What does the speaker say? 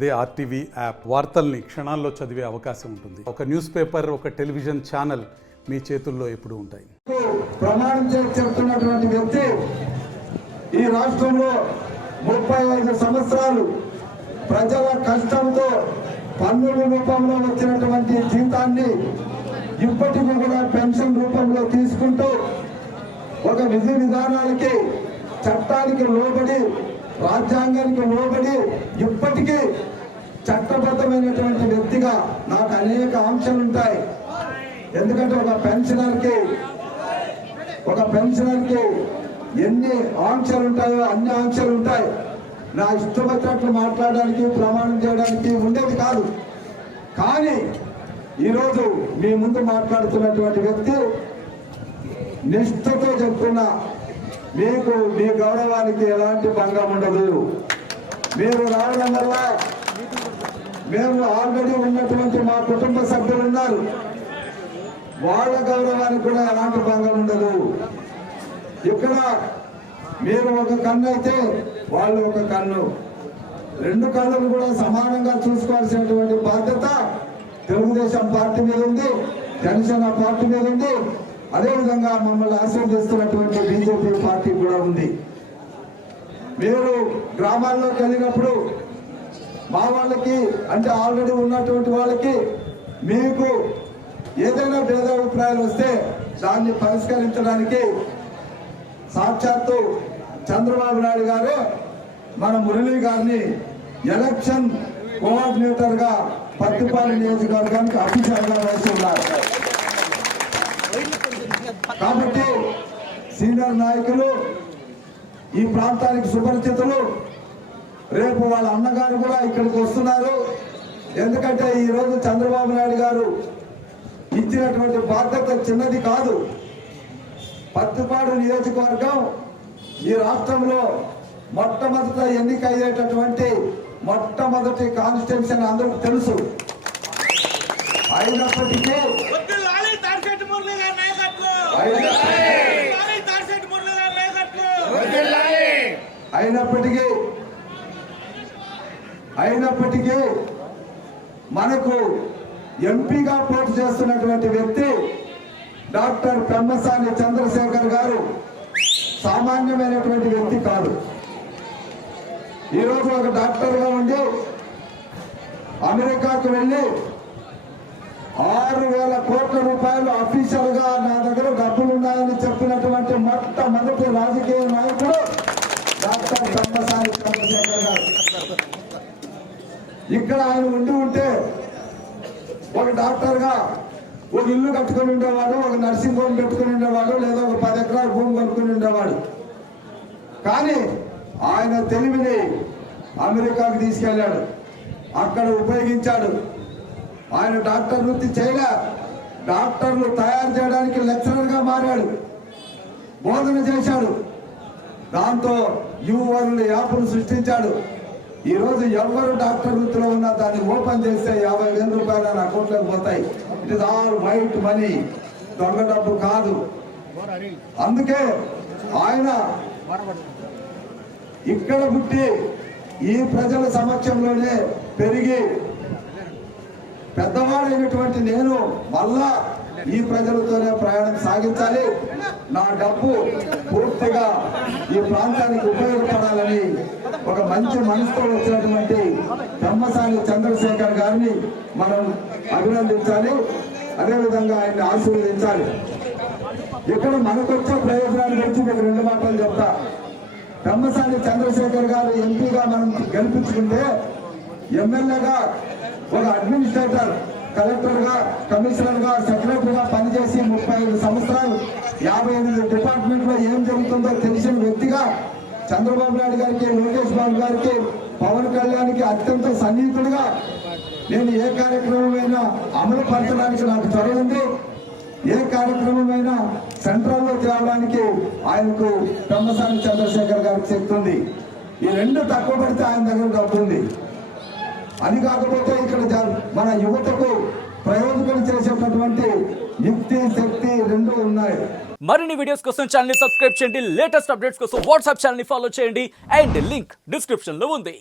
అదే RTV app వార్తల్ని క్షణాల్లో చదివే అవకాశం ఉంటుంది. ఒక న్యూస్ పేపర్, ఒక టెలివిజన్ ఛానల్ మీ చేతుల్లో ఎప్పుడూ ఉంటాయి. ప్రమాణం చేసి చెప్తున్నటువంటి వ్యక్తి ఈ రాష్ట్రంలో 35 సంవత్సరాలు ప్రజల కష్టంతో పన్నుల రూపంలో వచ్చినటువంటి జీతాన్ని ఇప్పటికీ కూడా పెన్షన్ రూపంలో తీసుకుంటూ ఒక విధి విధానాలకి చట్టానికి లోబడి రాజ్యాంగానికి లోబడి ఇప్పటికీ చట్టబద్ధమైనటువంటి వ్యక్తిగా నాకు అనేక ఆంక్షలు ఉంటాయి. ఎందుకంటే ఒక పెన్షనర్కి ఎన్ని ఆంక్షలు ఉంటాయో అన్ని ఆంక్షలు ఉంటాయి. నా ఇష్టపచ్చినట్లు మాట్లాడడానికి ప్రమాణం చేయడానికి ఉండేది కాదు. కానీ ఈరోజు మీ ముందు మాట్లాడుతున్నటువంటి వ్యక్తి నిష్ఠతో చెప్తున్నా, మీకు మీ గౌరవానికి ఎలాంటి భంగం ఉండదు. మీరు రావడం వల్ల మేము ఆల్రెడీ ఉన్నటువంటి మా కుటుంబ సభ్యులు ఉన్నారు, వాళ్ళ గౌరవానికి కూడా ఎలాంటి భంగం ఉండదు. ఇక్కడ మీరు ఒక కన్ను అయితే వాళ్ళు ఒక కన్ను, రెండు కన్నులు కూడా సమానంగా చూసుకోవాల్సినటువంటి బాధ్యత తెలుగుదేశం పార్టీ మీద ఉంది, జనసేన పార్టీ మీద ఉంది, అదేవిధంగా మమ్మల్ని ఆశీర్వదిస్తున్నటువంటి బీజేపీ పార్టీ కూడా ఉంది. మీరు గ్రామాల్లోకి వెళ్ళినప్పుడు మా వాళ్ళకి అంటే ఆల్రెడీ ఉన్నటువంటి వాళ్ళకి మీకు ఏదైనా భేదాభిప్రాయాలు వస్తే దాన్ని పరిష్కరించడానికి సాక్షాత్తు చంద్రబాబు నాయుడు గారు మన మురళీ గారిని ఎలక్షన్ కోఆర్డినేటర్ గా పత్తిపాలెం నియోజకవర్గానికి అఫీషియల్గా వేస్తున్నారు. కాబట్టి సీనియర్ నాయకులు, ఈ ప్రాంతానికి సుపరిచితులు, రేపు వాళ్ళ అన్నగారు కూడా ఇక్కడికి వస్తున్నారు. ఎందుకంటే ఈరోజు చంద్రబాబు నాయుడు గారు ఇచ్చినటువంటి బాధ్యత చిన్నది కాదు. పత్తిపాడు నియోజకవర్గం ఈ రాష్ట్రంలో మొట్టమొదట ఎన్నిక అయ్యేటటువంటి మొట్టమొదటి కాన్స్టిట్యూన్సీ అందరికీ తెలుసు. అయినప్పటికీ మనకు ఎంపీగా పోటీ చేస్తున్నటువంటి వ్యక్తి డాక్టర్ పెమ్మసాని చంద్రశేఖర్ గారు సామాన్యమైనటువంటి వ్యక్తి కాదు. ఈరోజు ఒక డాక్టర్గా ఉండి అమెరికాకు వెళ్ళి 6,000 కోట్ల రూపాయలు అఫీషియల్ గా నా దగ్గర డబ్బులు ఉన్నాయని చెప్పినటువంటి మొట్టమొదటి రాజకీయ నాయకుడు డాక్టర్ పెమ్మసాని చంద్రశేఖర్ గారు. ఇక్కడ ఆయన ఉంటే ఒక డాక్టర్ గా ఒక ఇల్లు కట్టుకుని ఉండేవాడు, ఒక నర్సింగ్ హోమ్ పెట్టుకుని ఉండేవాడు, లేదా ఒక 10 ఎకరాల భూమి కొనుక్కుని ఉండేవాడు. కానీ ఆయన తెలివిని అమెరికాకు తీసుకెళ్లాడు, అక్కడ ఉపయోగించాడు. ఆయన డాక్టర్ వృత్తి చేయలే, డాక్టర్లు తయారు చేయడానికి లెక్చరర్ గా మారాడు, బోధన చేశాడు. దాంతో యువరులు యాప్ను సృష్టించాడు. ఈ రోజు ఎవరు డాక్టర్ వృత్తిలో ఉన్నా దాన్ని ఓపెన్ చేస్తే 50,000 రూపాయలు నా అకౌంట్లోకి పోతాయి. It is all white money, దొంగ డబ్బు కాదు. అందుకే ఆయన ఇక్కడ పుట్టి ఈ ప్రజల సమక్షంలోనే పెరిగి పెద్దవాడైనటువంటి నేను మళ్ళా ఈ ప్రజలతోనే ప్రయాణం సాగించాలి, నా డబ్బు పూర్తిగా ఈ ప్రాంతానికి ఉపయోగపడాలని ఒక మంచి మనసుతో వచ్చినటువంటి పెమ్మసాని చంద్రశేఖర్ గారిని మనం అభినందించాలి, అదేవిధంగా ఆయన్ని ఆశీర్వదించాలి. ఇక్కడ మనకొచ్చే ప్రయోజనాల గురించి మీకు 2 మాటలు చెప్తా. పెమ్మసాని చంద్రశేఖర్ గారు ఎంపీగా మనం గెలిపించుకుంటే ఎమ్మెల్యేగా ఒక అడ్మినిస్ట్రేటర్, కలెక్టర్ గా, కమిషనర్ గా, సెక్రటరీగా పనిచేసి 35 సంవత్సరాలు 58 డిపార్ట్మెంట్ లో ఏం జరుగుతుందో తెలిసిన వ్యక్తిగా చంద్రబాబు నాయుడు గారికి, లోకేష్ బాబు గారికి, పవన్ కళ్యాణ్కి అత్యంత సన్నిహితుడిగా నేను ఏ కార్యక్రమమైనా అమలు పరచడానికి నాకు చొరవ ఉంది. ఏ కార్యక్రమమైనా సెంట్రల్లో తేవడానికి ఆయనకు పెమ్మసాని చంద్రశేఖర్ గారికి చెప్తుంది. ఈ 2 తక్కువ పడితే ఆయన దగ్గర డబ్బు ఉంది. అది కాకపోతే ఇక్కడ మన యువతకు ప్రయోజనం చేసేటటువంటి యుక్తి, శక్తి 2 ఉన్నాయి. మరిన్ని వీడియోస్ కోసం ఛానల్ ని సబ్స్క్రైబ్ చేయండి, లేటెస్ట్ అప్డేట్స్ కోసం వాట్సాప్ ఛానల్ ని ఫాలో చేయండి అండ్ లింక్ డిస్క్రిప్షన్ లో ఉంది.